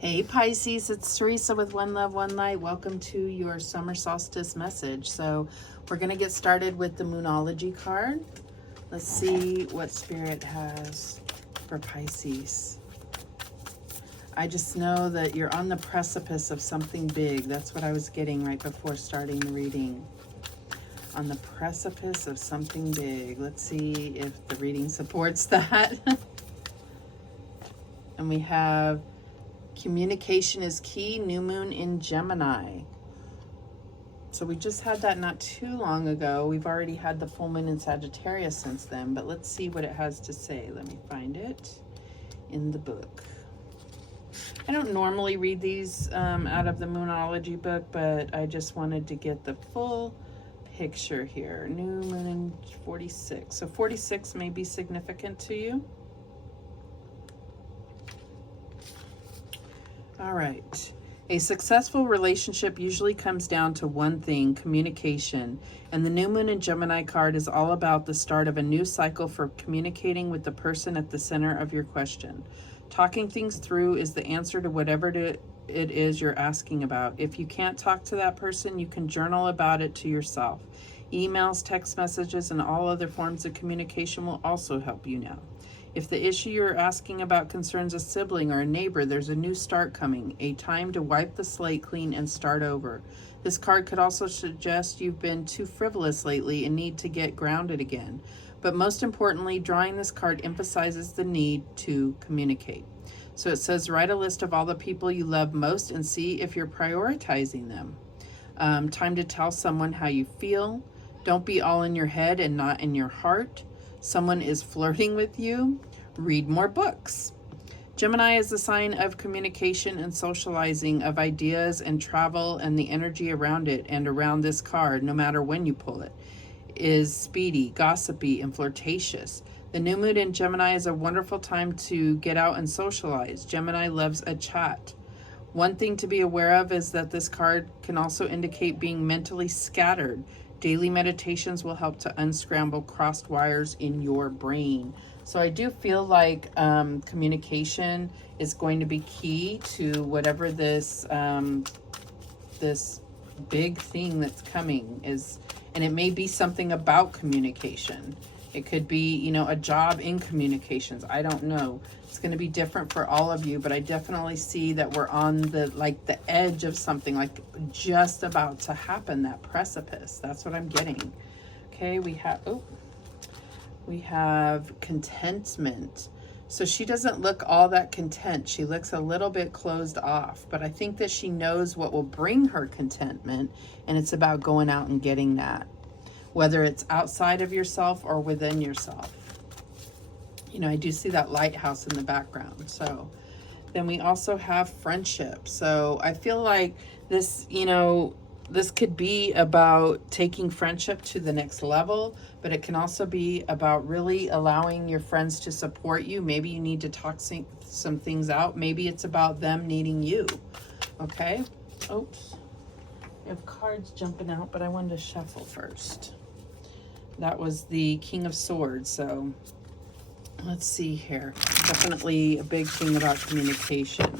Hey Pisces, it's Teresa with One Love, One Light. Welcome to your summer solstice message. So we're going to get started with the Moonology card. Let's see what Spirit has for Pisces. I just know that you're on the precipice of something big. That's what I was getting right before starting the reading. On the precipice of something big. Let's see if the reading supports that. And we have communication is key, new moon in Gemini. So we just had that not too long ago. We've already had the full moon in Sagittarius since then, but let's see what it has to say. Let me find it in the book. I don't normally read these out of the Moonology book, but I just wanted to get the full picture here. New moon in 46. So 46 may be significant to you. All right. A successful relationship usually comes down to one thing, communication. And the new moon in Gemini card is all about the start of a new cycle for communicating with the person at the center of your question. Talking things through is the answer to whatever it is you're asking about. If you can't talk to that person, you can journal about it to yourself. Emails, text messages, and all other forms of communication will also help you now. If the issue you're asking about concerns a sibling or a neighbor, there's a new start coming, a time to wipe the slate clean and start over. This card could also suggest you've been too frivolous lately and need to get grounded again. But most importantly, drawing this card emphasizes the need to communicate. So it says, write a list of all the people you love most and see if you're prioritizing them. Time to tell someone how you feel. Don't be all in your head and not in your heart. Someone is flirting with you. Read more books. Gemini is the sign of communication and socializing, of ideas and travel, and the energy around it and around this card, no matter when you pull it, is speedy, gossipy, and flirtatious. The new moon in Gemini is a wonderful time to get out and socialize. Gemini loves a chat. One thing to be aware of is that this card can also indicate being mentally scattered. Daily meditations will help to unscramble crossed wires in your brain. So I do feel like communication is going to be key to whatever this this big thing that's coming is, and it may be something about communication. It could be, you know, a job in communications. I don't know. It's going to be different for all of you, but I definitely see that we're on the edge of something, like just about to happen, that precipice. That's what I'm getting. Okay, we have contentment. So she doesn't look all that content. She looks a little bit closed off, but I think that she knows what will bring her contentment, and it's about going out and getting that, whether it's outside of yourself or within yourself. You know, I do see that lighthouse in the background. So then we also have friendship. So I feel like this, you know, this could be about taking friendship to the next level, but it can also be about really allowing your friends to support you. Maybe you need to talk some things out. Maybe it's about them needing you. Okay. Oops. I have cards jumping out, but I wanted to shuffle first. That was the King of Swords. So let's see here. Definitely a big thing about communication.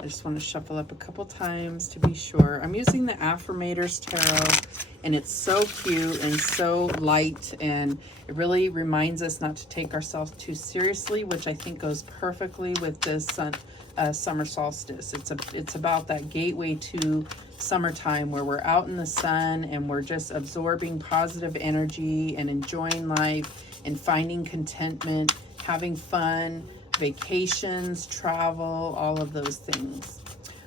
I just want to shuffle up a couple times to be sure. I'm using the Affirmators Tarot, and it's so cute and so light, and it really reminds us not to take ourselves too seriously, which I think goes perfectly with this summer solstice. It's about that gateway to summertime, where we're out in the sun and we're just absorbing positive energy and enjoying life and finding contentment, having fun, vacations, travel, all of those things.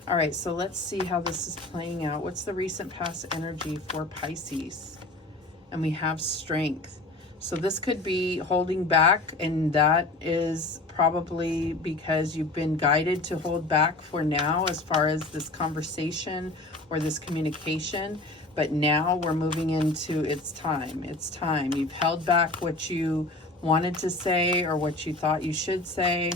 All right, so let's see how this is playing out. What's the recent past energy for Pisces? And we have strength. So this could be holding back, and that is probably because you've been guided to hold back for now as far as this conversation or this communication. But now we're moving into it's time. It's time. You've held back what you wanted to say or what you thought you should say,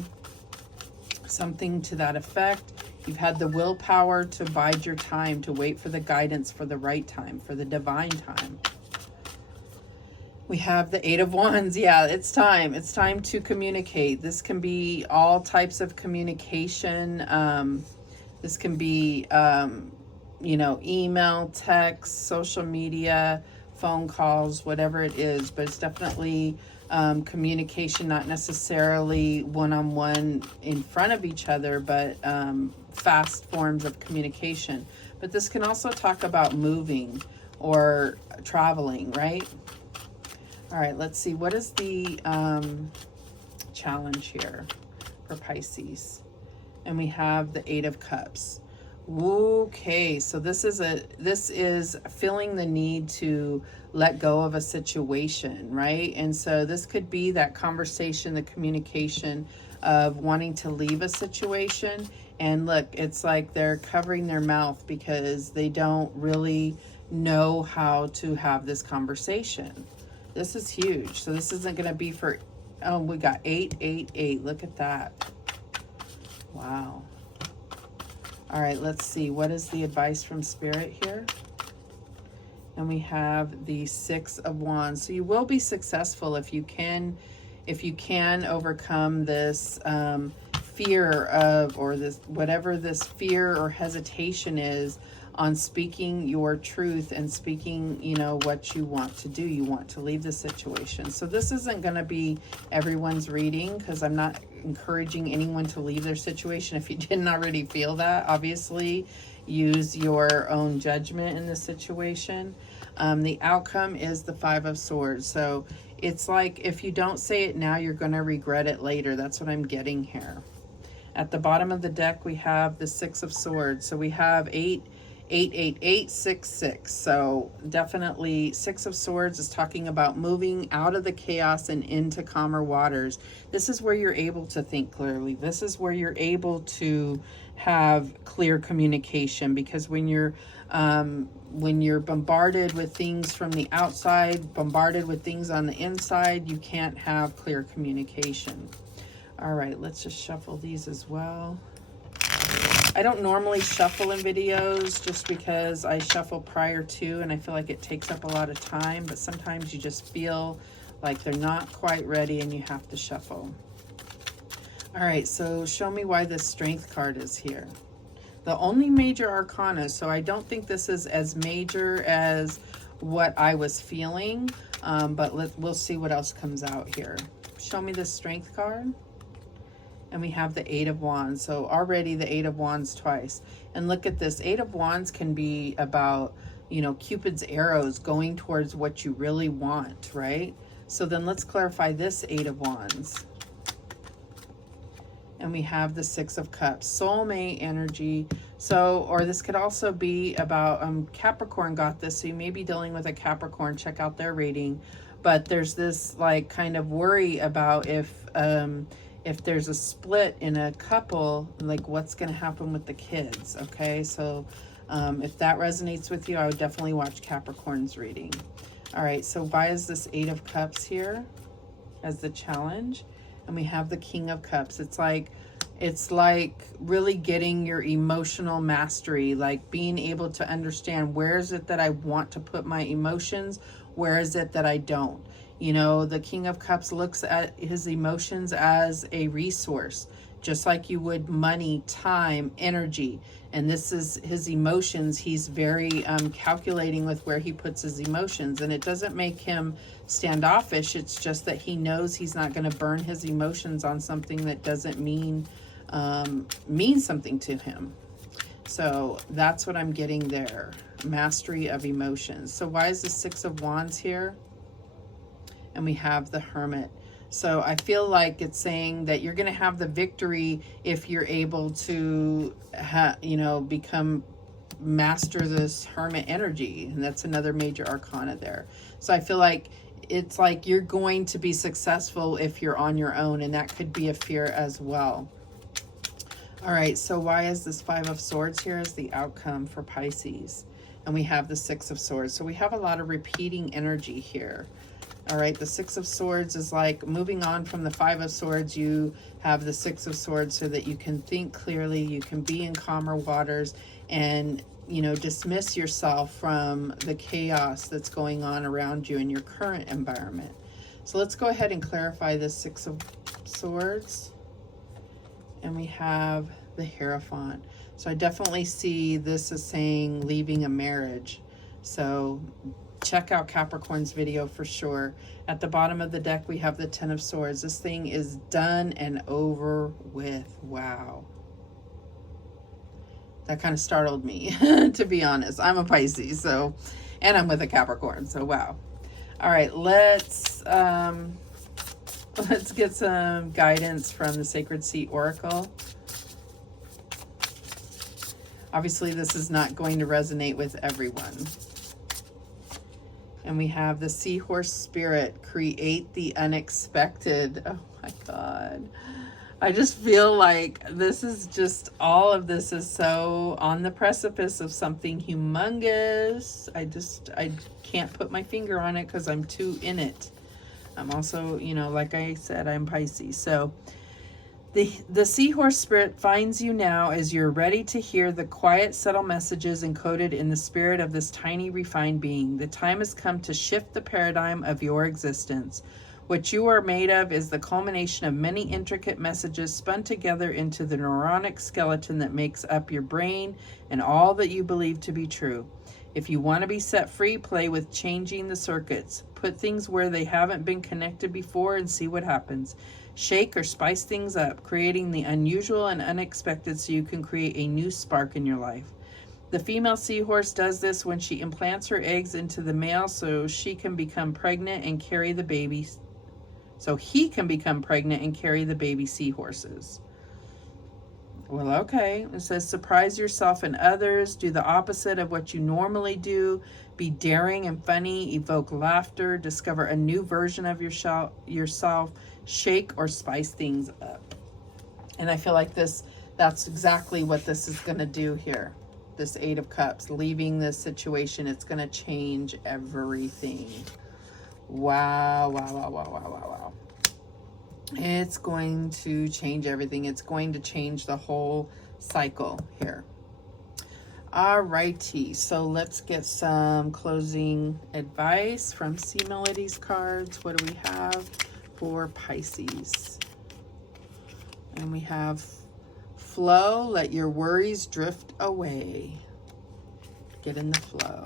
something to that effect. You've had the willpower to bide your time, to wait for the guidance for the right time, for the divine time. We have the Eight of Wands. Yeah, it's time. It's time to communicate. This can be all types of communication. This can be, you know, email, text, social media, phone calls, whatever it is. But it's definitely communication, not necessarily one-on-one in front of each other, but fast forms of communication. But this can also talk about moving or traveling, right? All right, let's see. What is the challenge here for Pisces? And we have the Eight of Cups. Okay, so this is feeling the need to let go of a situation, right? And so this could be that conversation, the communication of wanting to leave a situation. And look, it's like they're covering their mouth because they don't really know how to have this conversation. This is huge. So this isn't going to be for, oh, we got 888. Look at that. Wow. All right, let's see. What is the advice from Spirit here? And we have the Six of Wands. So you will be successful if you can overcome this fear of, or this, whatever this fear or hesitation is on speaking your truth and speaking, you know, what you want to do. You want to leave the situation. So this isn't going to be everyone's reading, because I'm not encouraging anyone to leave their situation. If you didn't already feel that, obviously use your own judgment in this situation. The outcome is the Five of Swords. So it's like, if you don't say it now, you're going to regret it later. That's what I'm getting here. At the bottom of the deck, we have the Six of Swords. So we have 88866. So definitely Six of Swords is talking about moving out of the chaos and into calmer waters. This is where you're able to think clearly. This is where you're able to have clear communication, because when you're bombarded with things from the outside, bombarded with things on the inside, you can't have clear communication. All right, let's just shuffle these as well. I don't normally shuffle in videos just because I shuffle prior to, and I feel like it takes up a lot of time, but sometimes you just feel like they're not quite ready and you have to shuffle. All right, so show me why this Strength card is here. The only major arcana, so I don't think this is as major as what I was feeling, but we'll see what else comes out here. Show me the Strength card. And we have the Eight of Wands. So already the Eight of Wands twice. And look at this. Eight of Wands can be about, you know, Cupid's arrows going towards what you really want, right? So then let's clarify this Eight of Wands. And we have the Six of Cups. Soulmate energy. So, or this could also be about, Capricorn got this. So you may be dealing with a Capricorn. Check out their reading. But there's this like kind of worry about if there's a split in a couple, like what's going to happen with the kids. Okay, so if that resonates with you, I would definitely watch Capricorn's reading. All right, so why is this Eight of Cups here as the challenge? And we have the King of Cups. It's like really getting your emotional mastery, like being able to understand, where is it that I want to put my emotions, where is it that I don't. You know, the King of Cups looks at his emotions as a resource, just like you would money, time, energy. And this is his emotions. He's very calculating with where he puts his emotions. And it doesn't make him standoffish. It's just that he knows he's not going to burn his emotions on something that doesn't mean something to him. So that's what I'm getting there. Mastery of emotions. So why is the Six of Wands here? And we have the Hermit. So I feel like it's saying that you're going to have the victory if you're able to, master this Hermit energy. And that's another major arcana there. So I feel like it's like you're going to be successful if you're on your own. And that could be a fear as well. All right, so why is this Five of Swords here as the outcome for Pisces? And we have the Six of Swords. So we have a lot of repeating energy here. All right, the Six of Swords is like moving on from the Five of Swords. You have the Six of Swords so that you can think clearly, you can be in calmer waters, and, you know, dismiss yourself from the chaos that's going on around you in your current environment. So let's go ahead and clarify this Six of Swords. And we have the Hierophant. So I definitely see this as saying leaving a marriage. So check out Capricorn's video for sure. At the bottom of the deck, we have the Ten of Swords. This thing is done and over with. Wow. That kind of startled me, to be honest. I'm a Pisces, so, and I'm with a Capricorn, so wow. All right, let's get some guidance from the Sacred Seat Oracle. Obviously, this is not going to resonate with everyone. And we have the Seahorse Spirit, create the unexpected. Oh my God. I just feel like this is just, all of this is so on the precipice of something humongous. I can't put my finger on it because I'm too in it. I'm also, you know, like I said, I'm Pisces. So the Seahorse Spirit finds you now as you're ready to hear the quiet, subtle messages encoded in the spirit of this tiny, refined being. The time has come to shift the paradigm of your existence. What you are made of is the culmination of many intricate messages spun together into the neuronic skeleton that makes up your brain and all that you believe to be true. If you want to be set free, play with changing the circuits. Put things where they haven't been connected before and see what happens. Shake or spice things up, creating the unusual and unexpected so you can create a new spark in your life. The female seahorse does this when she implants her eggs into the male so she can become pregnant and carry the baby. So he can become pregnant and carry the baby seahorses. Well, okay. It says surprise yourself and others. Do the opposite of what you normally do. Be daring and funny. Evoke laughter. Discover a new version of yourself. Shake or spice things up. And I feel like that's exactly what this is going to do here. This Eight of Cups. Leaving this situation, it's going to change everything. Wow, wow, wow, wow, wow, wow, wow. It's going to change everything. It's going to change the whole cycle here. All righty, so let's get some closing advice from C Melodies cards. What do we have for Pisces? And we have flow, let your worries drift away. Get in the flow.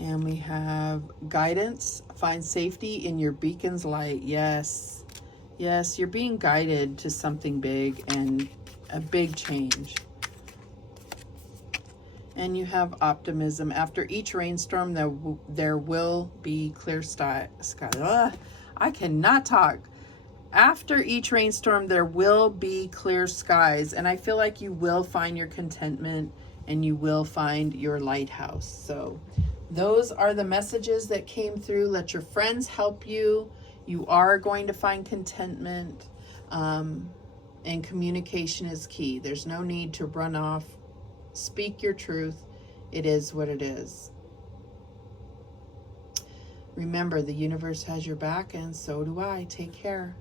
And we have guidance, find safety in your beacon's light. Yes, yes, you're being guided to something big and a big change. And you have optimism. After each rainstorm, there will be clear sky. I cannot talk. After each rainstorm, there will be clear skies. And I feel like you will find your contentment and you will find your lighthouse. So those are the messages that came through. Let your friends help you. You are going to find contentment. And communication is key. There's no need to run off. Speak your truth. It is what it is. Remember, the universe has your back, and so do I. Take care.